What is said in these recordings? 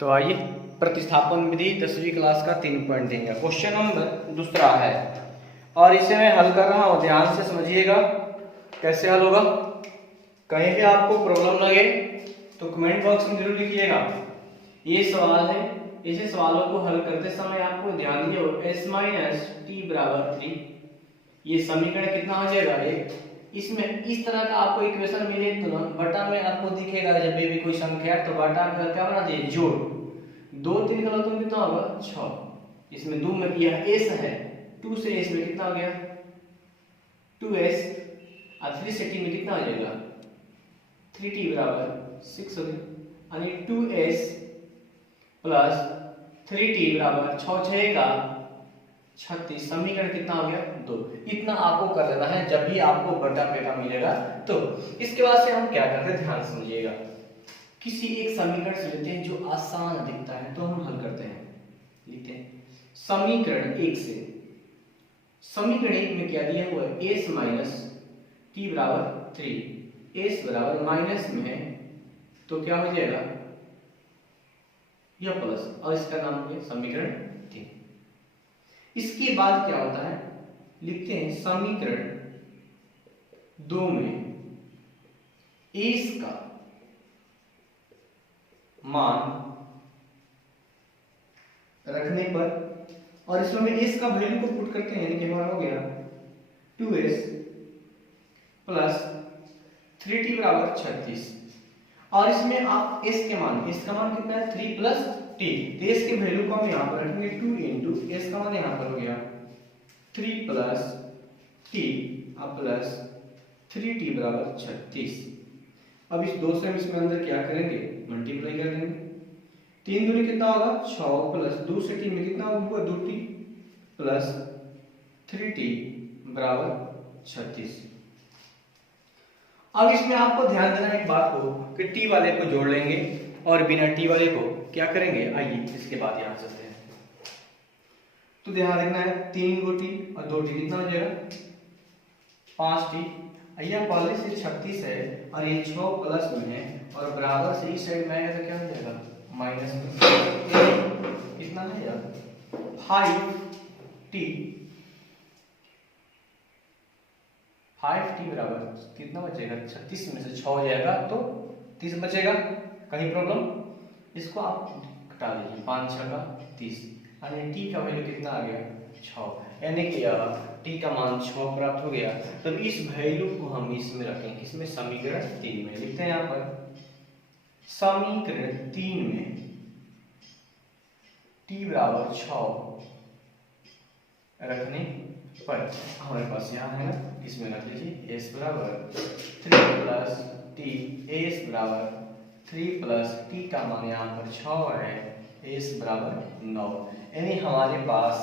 तो आइए प्रतिस्थापन विधि 10वीं क्लास का 3 पॉइंट देंगे। क्वेश्चन नंबर दूसरा है और इसे मैं हल कर रहा हूं, ध्यान से समझिएगा कैसे हल होगा। कहीं भी आपको प्रॉब्लम लगे तो कमेंट बॉक्स में जरूर लिखिएगा। ये सवाल है, ऐसे सवालों को हल करते समय आपको ध्यान दिए s माइनस टी बराबर 3, ये समीकरण कितना हो जाएगा एक। इसमें इस तरह का आपको इक्वेशन मिले तो बटा में आपको दिखेगा जब भी कोई संख्या तो बटा का क्या बना दिए जोड़, 2 3 का लघुत्तम कितना होगा 6। इसमें 2 में यह s है, 2 से s में कितना हो गया 2s और 3 से t में कितना हो जाएगा 3t बराबर 6 हो गया। यानी 2s प्लस 3t बराबर 6 का 36। समीकरण कितना हो गया 2। इतना आपको कर लेना है जब भी आपको बटा पे का मिलेगा। तो इसके बाद से हम क्या करते हैं, ध्यान समझिएगा। किसी एक समीकरण से लेते हैं जो आसान दिखता है तो हम हल करते हैं। लिखते हैं समीकरण 1 से। समीकरण 1 में क्या दिया हुआ है s माइनस टी बराबर 3, s बराबर माइनस में है तो क्या हो जाएगा यह प्लस, और इसका नाम हो गया समीकरण 3। इसके बाद क्या होता है, लिखते हैं समीकरण 2 में s का मान रखने पर, और इसमें हम s का वैल्यू को पुट करते हैं, यानी हमारा हो गया 2s प्लस 3t बराबर 36। और इसमें आप s के मान, s का मान कितना है 3 प्लस t, तो s के वैल्यू को हम यहां पर रखेंगे 2 इंटू s का मान यहां पर हो गया 3 प्लस t प्लस 3t बराबर 36। अब इस 2 से हम इसमें अंदर क्या करेंगे मल्टीप्लाई कर देंगे। 3 दूनी कितना होगा 6 प्लस 2 से t में कितना होगा 2t प्लस 3t बराबर 36। अब इसमें आपको ध्यान देना एक बात को कि टी वाले को जोड़ लेंगे और बिना टी वाले को क्या करेंगे, आइए इसके बाद यहां चलते हैं। तो ध्यान रखना है 3 गो टी और 2 टी कितना हो जाएगा 5 टी। यह पहले से 36 है और ये 6 प्लस में है और बराबर से इस साइड में आएगा तो क्या हो जाएगा माइनस में कितना है यार 5t। 5t बराबर कितना बचेगा 36 में से 6 हो जाएगा तो 30 बचेगा। कहीं प्रॉब्लम, इसको आप घटा लीजिए 5 6 का 30, यानी t का वैल्यू कितना आ गया 6, यानी कि t का मान 6 प्राप्त हो गया। तो इस वैल्यू को हम इसमें रखेंगे, इसमें समीकरण 3 में लिखते हैं। यहाँ पर समीकरण 3 में t बराबर 6 रखने पर हमारे पास यहाँ है ना, इसमें रख लीजिए s बराबर 3 प्लस t, s बराबर 3 प्लस t का मान यहाँ पर 6 है, s बराबर 9। यानी हमारे पास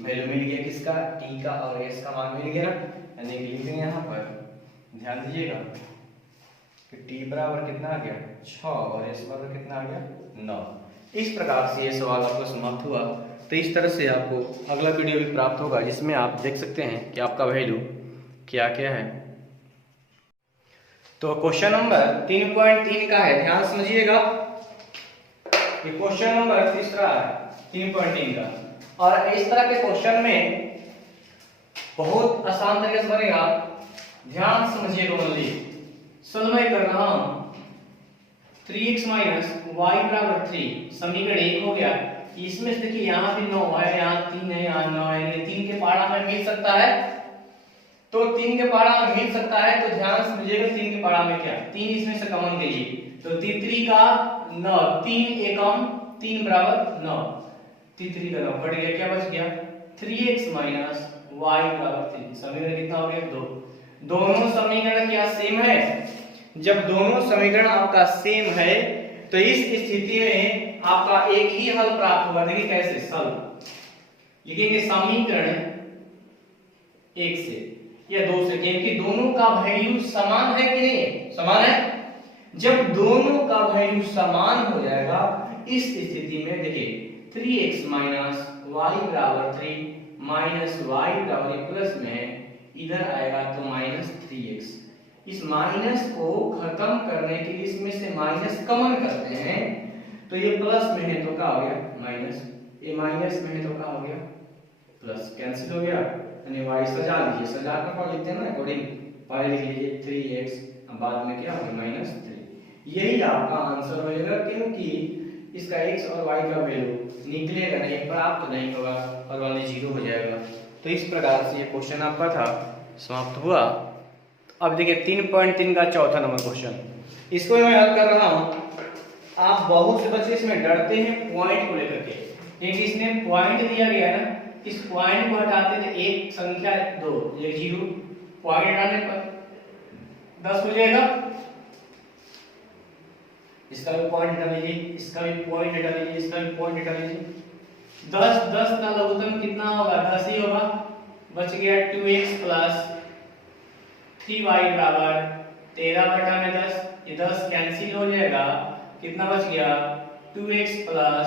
वैल्यू मिल गया किसका t का और s का मान मिल गया, यानी कि लिख देंगे यहाँ पर ध्यान दीजिएगा कि t बराबर कितना आ गया 6 और s बराबर कितना आ गया 9। इस प्रकार से ये सवाल आपका समाप्त हुआ। तो इस तरह से आपको अगला वीडियो भी प्राप्त होगा जिसमें आप देख सकते हैं कि आपका वैल्यू क्या क्या है। तो क्वेश्चन नंबर 3.3 का है, ध्यान समझिएगा। ये क्वेश्चन नंबर तीसरा है 3.3 का, और इस तरह के क्वेश्चन में बहुत आसान तरीके से बनेगा, ध्यान समझिएगा। ओनली सलमय कर रहा हूं 3x माइनस y बराबर 3, समीकरण 1 हो गया। इसमें से देखिए यहाँ भी 9 है, यहाँ 3 है, यहाँ 9 है, यानी 3 के पारा में मिल सकता है। तो 3 के पारा में मिल सकता है तो ध्यान समझिएगा 3 के पारा में क्या 3 इसमें से कॉमन लीजिए तो 3 का 9, 3 एकम 3 बराबर 9, 3 का 9 कट गया, क्या बच गया 3x माइनस y बराबर 3। समीकरण कितना हो गया 2। दोनों समीकरण क्या सेम है। जब दोनों समीकरण आपका सेम है तो इस स्थिति में आपका एक ही हल प्राप्त होगा। देखिए कैसे सॉल्व लिखेंगे, समीकरण 1 से या 2 से, क्योंकि दोनों का वैल्यू समान है कि नहीं, समान है। जब दोनों का वैल्यू समान हो जाएगा इस स्थिति में देखिए 3x माइनस वाई बराबर 3 माइनस वाई बराबर प्लस में है, इधर आएगा तो माइनस 3x। इस माइनस को खत्म करने के लिए इसमें से माइनस कॉमन करते हैं तो ये प्लस में है तो क्या हो गया माइनस, ये माइनस में है तो क्या हो गया प्लस, कैंसिल हो गया। यानी y सजा लीजिए, सजा कर पढ़ लेते हैं ना अकॉर्डिंग, पढ़ लीजिए 3x, अब बाद में क्या होगा -3। यही आपका आंसर हो जाएगा, क्योंकि इसका x और y का वैल्यू निकलेगा नहीं, प्राप्त नहीं होगा और वाले 0 हो जाएगा। तो इस प्रकार से ये क्वेश्चन आपका था समाप्त हुआ। अब देखिए 3.3 का चौथा नंबर क्वेश्चन, इसको मैं हल कर रहा हूँ। आप बहुत से बच्चे इसमें डरते हैं पॉइंट को लेकर के, क्योंकि इसमें पॉइंट दिया गया है ना, इस पॉइंट को हटाते थे एक संख्या 2, ये 0 पॉइंट हटाने पर 10 हो जाएगा। इसका भी पॉइंट हटा लीजिए, इसका भी पॉइंट हटा लीजिए, इसका भी पॉइंट हटा लीजिए। 10 का लघुत्तम कितना होगा 10 ही होगा, बच गया 2x प्लस 3y बराबर 13/10। ये 10 कैंसिल हो जाएगा, कितना बच गया 2x प्लस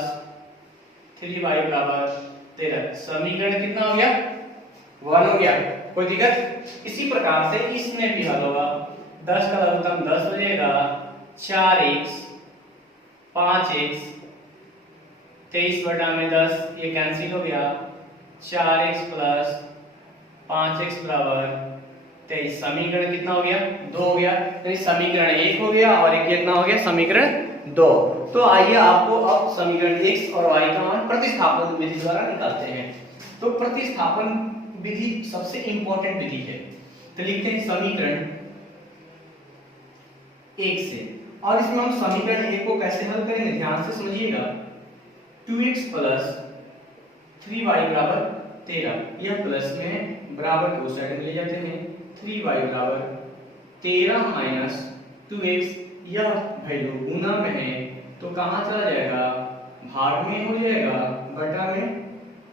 3y बराबर 13। समीकरण कितना हो गया 1 हो गया, कोई दिक्कत। इसी प्रकार से इसमें भी हल होगा, 10 का लघुत्तम 10 हो जाएगा, 4x 5x 23/10 ये कैंसिल हो गया, 4x प्लस 5x बराबर 23। समीकरण कितना हो गया 2 हो गया, तो समीकरण 1 हो गया और एक कितना हो गया समीकरण 2। तो आइए आपको अब समीकरण x और y का मान प्रतिस्थापन विधि द्वारा निकालते हैं। तो प्रतिस्थापन विधि सबसे इंपॉर्टेंट विधि है, तो लिखते हैं समीकरण 1 से, और इसमें हम समीकरण 1 को कैसे हल करेंगे ध्यान से समझिएगा। 2x प्लस 3y बराबर 13, यह प्लस में बराबर को साइड में ले जाते हैं, 3y बराबर 13 माइनस 2x, यह वैल्यू गुना में है तो कहां चला जाएगा भाग में हो जाएगा, बटा में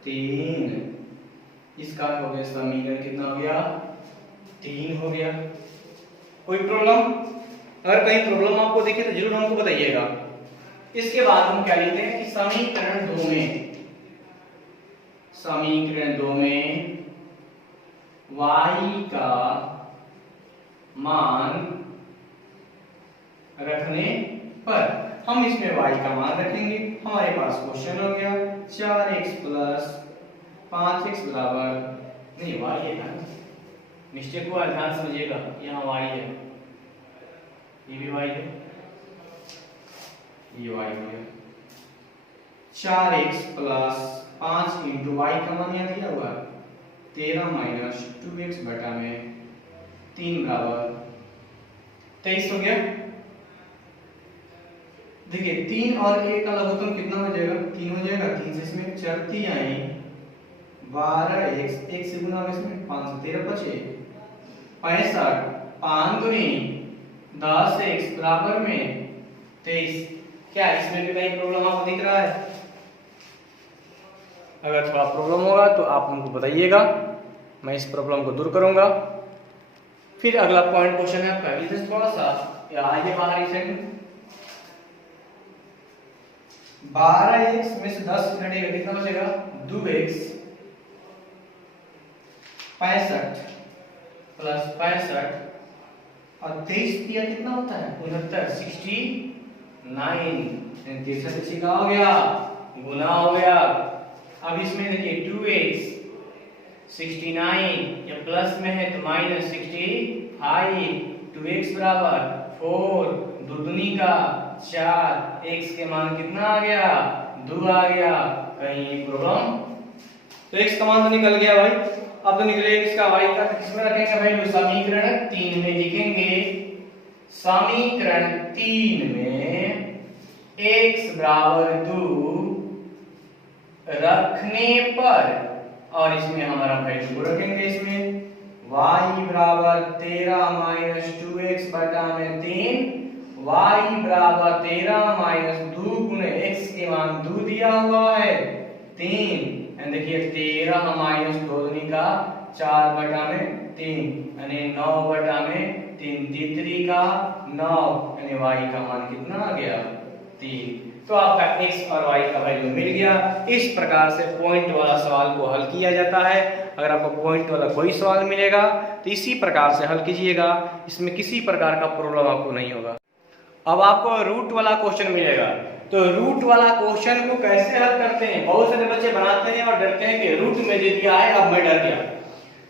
3। इसका हो गया समीकरण कितना हो गया 3 हो गया। कोई प्रॉब्लम? अगर कहीं प्रॉब्लम आपको दिखे तो जरूर हमको बताइएगा। इसके बाद हम क्या लिखते हैं कि समीकरण 2 में y का मान रखने पर हम इसमें y का मान रखेंगे। हमारे पास क्वेश्चन हो गया 4x प्लस 5x बराबर, नहीं y है ना, मिस्टेक हुआ ध्यान समझिएगा, यहाँ y है, ये भी y है, ये y हो गया 4x प्लस 5 इंटू y का मान यहाँ दिया हुआ 13 माइनस 2x बटा में 3 बराबर 23 हो गया। देखिए 3 और 1 का लघुत्तम कितना हो जाएगा 3 हो जाएगा, 3 से इसमें चरती आई 12x, 1 से गुना में इसमें 5 से 13 बचे 65, 5 दूनी 10x बराबर में 23। क्या इसमें भी कहीं प्रॉब्लम आपको दिख रहा है? अगर थोड़ा प्रॉब्लम होगा तो आप हमको बताइएगा, मैं इस प्रॉब्लम को दूर करूंगा। फिर अगला पॉइंट क्वेश्चन है आपका, इधर थोड़ा सा आइए बाहर इस साइड में, 12x में से 10 घटेगा कितना बचेगा 2x, 65 प्लस 65 और 23 दिया कितना होता है 69, 69 63 का हो गया, गुना हो गया। अब इसमें देखिए 2x 69, ये प्लस में है तो माइनस 65, 2x बराबर 4, दुगनी का 4, x के मान कितना आ गया 2 आ गया। कहीं प्रॉब्लम? तो x का मान तो निकल गया भाई, अब तो निकले इसका y का, किसमें रखेंगे भाई समीकरण 3 में लिखेंगे। समीकरण 3 में x बराबर 2 रखने पर, और इसमें हमारा वैल्यू रखेंगे, इसमें y बराबर 13 माइनस 2x बटा में 3, y बराबर 13 माइनस 2 गुणे x के मान 2 दिया हुआ है 3, देखिए 13 माइनस 2 का 4 बटा में 3 यानी 9 बटा में 3, तीसरी का 9 यानी y का मान कितना आ गया 3। तो आपका x और y का वैल्यू मिल गया। इस प्रकार से पॉइंट वाला सवाल को हल किया जाता है। अगर आपको पॉइंट वाला कोई सवाल मिलेगा तो इसी प्रकार से हल कीजिएगा, इसमें किसी प्रकार का प्रॉब्लम आपको नहीं होगा। अब आपको रूट वाला क्वेश्चन मिलेगा, तो रूट वाला क्वेश्चन को कैसे हल करते हैं, बहुत सारे बच्चे बनाते हैं और डरते हैं कि रूट में दे दिया है अब मैं डर गया।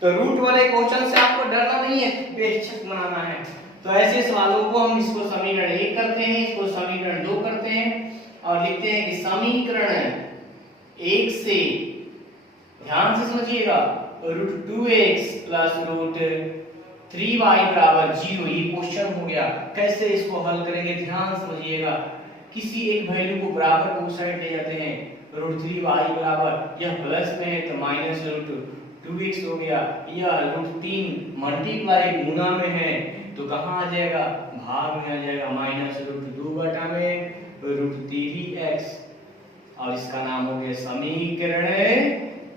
तो रूट वाले क्वेश्चन से आपको डरना नहीं है, बेशक बनाना है। तो ऐसे सवालों को हम इसको समीकरण 1 करते हैं, इसको समीकरण 2 करते हैं और लिखते हैं कि समीकरण 1 से, ध्यान से समझिएगा, √2x प्लस √3y बराबर 0, ये क्वेश्चन हो गया। कैसे इसको हल करेंगे ध्यान समझिएगा। किसी एक वैल्यू को बराबर उस साइड ले जाते हैं, √3y बराबर, यह प्लस में है तो माइनस √2x हो गया, यह √3 मल्टीप्लाई गुना में है तो कहाँ आ जाएगा, भाग में आ जाएगा, माइनस √2 बटा में √3x, और इसका नाम हो गया समीकरण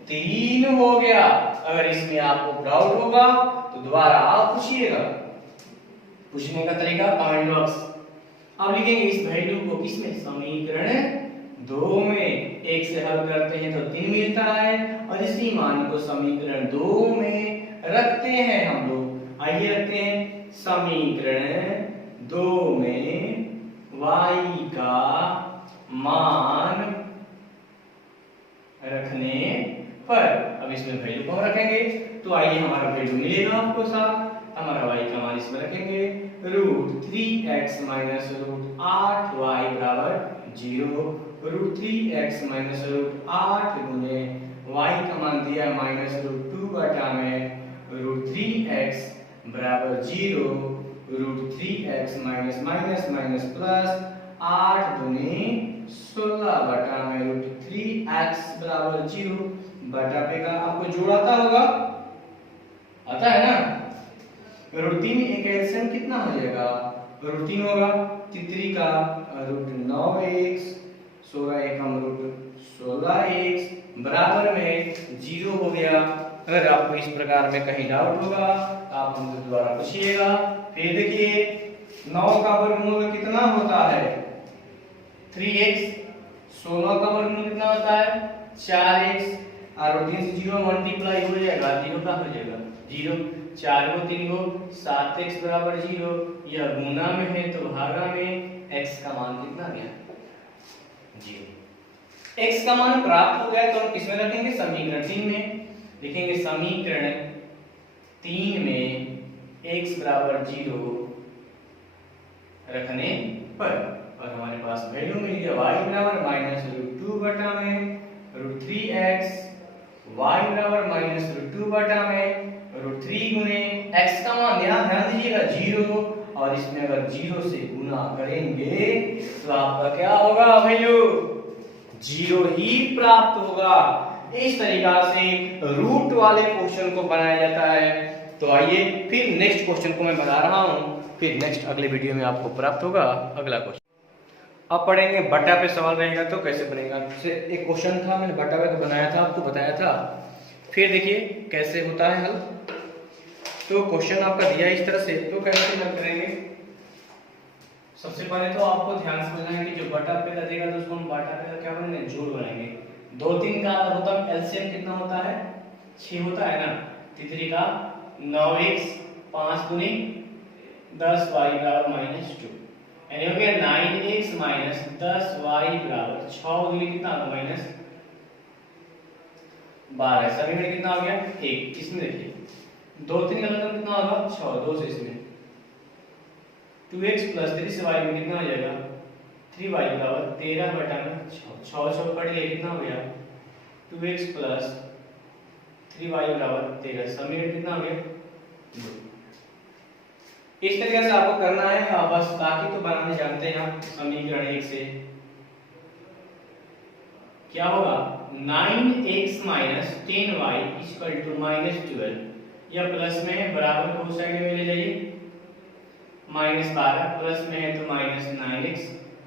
3 हो गया। अगर इसमें आपको डाउट होगा तो दोबारा आप पूछिएगा, पूछने का तरीका कमेंट बॉक्स। अब लिखेंगे इस वैल्यू को किसमें, समीकरण 2 में। 1 से हल करते हैं तो 3 मिलता है और इसी मान को समीकरण 2 में रखते हैं हम लोग। आइए रखते हैं समीकरण 2 में y का मान रखने पर, अब इसमें वैल्यू कौन रखेंगे, तो आइए हमारा वैल्यू मिलेगा आपको साथ, हमारा y का मान इसमें रखेंगे √3x माइनस √8y बराबर 0, √3x माइनस √8 गुने y का मान दिया है माइनस √2 बटा में √3x बराबर 0, √3x minus minus minus plus 8 गुने 16 बटा में √3x बराबर 0 बटा पे का आपको जोड़ाता होगा, आता है ना। √3 एक एलसीएम कितना हो जाएगा, √3 होगा, 3 का √9x, 16 एकम √16x बराबर में 0 हो गया। अगर आपको इस प्रकार में कहीं डाउट होगा आप हमसे दोबारा पूछिएगा। फिर देखिए 9 का वर्गमूल कितना होता है, 3x, 16 का वर्गमूल कितना होता है 4x, और 3 से 0 मल्टीप्लाई हो जाएगा, 0 का हो जाएगा 0, 4 को 3 को 7x बराबर 0, यह गुना में है तो भागा में, x का मान कितना गया 0। x का मान प्राप्त हो गया तो हम किसमें रखेंगे, समीकरण 3 में। लिखेंगे समीकरण 3 में x बराबर 0 रखने पर, और हमारे पास वैल्यू मिल गया y बराबर माइनस √2 बटा में √3x, y बराबर माइनस √2 बटा में √3 गुने x का मान ध्यान दीजिएगा 0, और इसमें अगर 0 से गुना करेंगे तो आपका क्या होगा वैल्यू 0 ही प्राप्त होगा। इस तरीका से रूट वाले क्वेश्चन को बनाया जाता है। तो आइए फिर नेक्स्ट क्वेश्चन को मैं बता रहा हूं, फिर नेक्स्ट अगले वीडियो में आपको प्राप्त होगा अगला क्वेश्चन। अब पढ़ेंगे बटा पे सवाल रहेगा तो कैसे बनेगा। एक क्वेश्चन था, मैंने बटा पे बनाया था, आपको बताया था। फिर देखिए कैसे होता है हल। तो क्वेश्चन आपका दिया इस तरह से, तो कैसे हल करेंगे। सबसे पहले तो आपको ध्यान से समझना है कि जो बटा पे देगा तो उसको हम बटा पे क्या बनाएंगे, जोड़ बनाएंगे। 2 3 का मतलब एलसीएम कितना होता है 6 होता है ना। 3 का 9x 5 गुनी 10y बराबर -2, यानी हो गया 9x माइनस 10y बराबर 6 गुनी कितना होगा -12। समीकरण कितना हो गया 1। इसमें देखिए 2 3 का मतलब कितना होगा 6, 2 से इसमें 2x प्लस 3 से y में कितना हो जाएगा 3y बराबर 13 बटा में 6 6 कट गया कितना हो गया 2x प्लस 3y बराबर 13। समीकरण कितना हो गया 2। इस तरीके से आपको करना है, बस बाकी तो बनाने जानते हैं आप। समीकरण 1 से क्या होगा 9x minus 10y equal to -12, यह प्लस में है बराबर को उस साइड में ले जाइए, -12 प्लस में है तो -9x,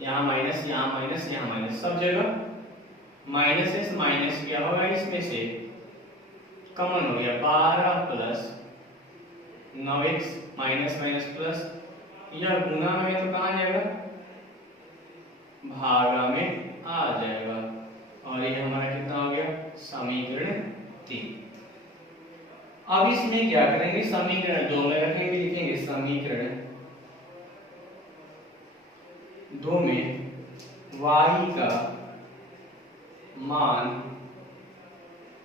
यहाँ माइनस यहाँ माइनस यहाँ माइनस, सब जगह माइनस से माइनस क्या होगा इसमें से कॉमन हो गया 12 plus 9x minus minus plus, यह गुना में तो कहाँ जाएगा भागा में आ जाएगा, और ये हमारा कितना हो गया समीकरण 3। अब इसमें क्या करेंगे समीकरण 2 में रखेंगे, लिखेंगे समीकरण 2 में y का मान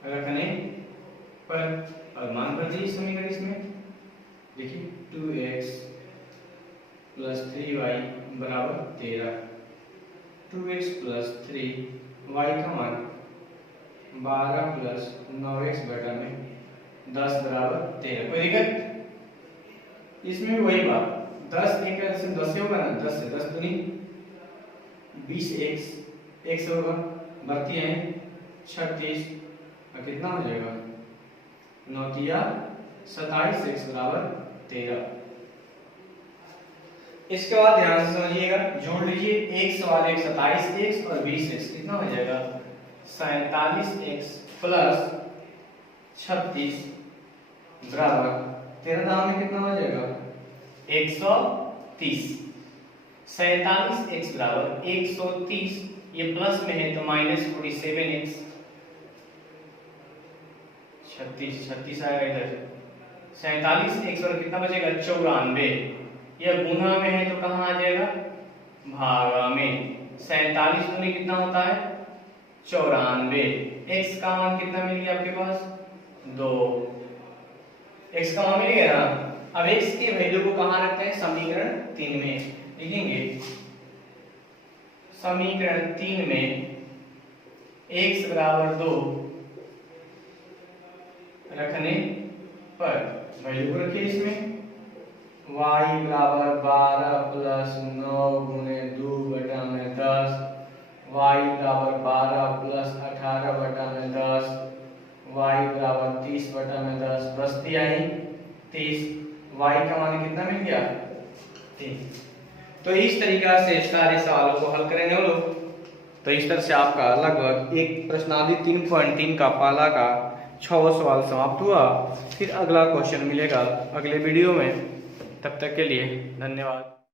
रखने पर, और मान भर दीजिए समीकरण इसमें। देखिए 2x प्लस 3y बराबर 13, 2x प्लस 3y का मान 12 प्लस 9x बटा में 10 बराबर 13। कोई दिक्कत? इसमें भी वही बात, 10 एक से 10 से होगा ना, 10 से 10 दूनी 20x, x होगा बढ़ती है 36, और कितना हो जाएगा 9 तिया 27, x बराबर 13। इसके बाद ध्यान से समझिएगा, जोड़ लीजिए, एक सवाल एक 27x और 20x, कितना हो जाएगा 47x प्लस 36 बराबर 13 दाम में कितना हो जाएगा 130। 47x बराबर 130, ये प्लस में है तो माइनस 47x, 36 आएगा इधर। 47x और कितना बचेगा 94, यह गुना में है तो कहाँ आ जाएगा भागा में। 47 दूनी कितना होता है 94, x का मान कितना मिल गया आपके पास 2, x का मान मिल गया ना। अब x की वैल्यू को कहाँ रखते हैं समीकरण 3 में, लिखेंगे समीकरण 3 में x बराबर 2 रखने पर वैल्यू को रखिए इसमें, y बराबर 12 प्लस 9 गुने 2 बटा में 10, y बराबर 12 प्लस 18 बटा में 10, y बराबर 30 बटा में 10, बचती आई 30, y का मान कितना मिल गया 3। तो इस तरीका से सारे सवालों को हल करेंगे हम लोग। तो इस तरह से आपका लगभग एक प्रश्नावली 3.3 का पाला का 6वां सवाल समाप्त हुआ। फिर अगला क्वेश्चन मिलेगा अगले वीडियो में, तब तक के लिए धन्यवाद।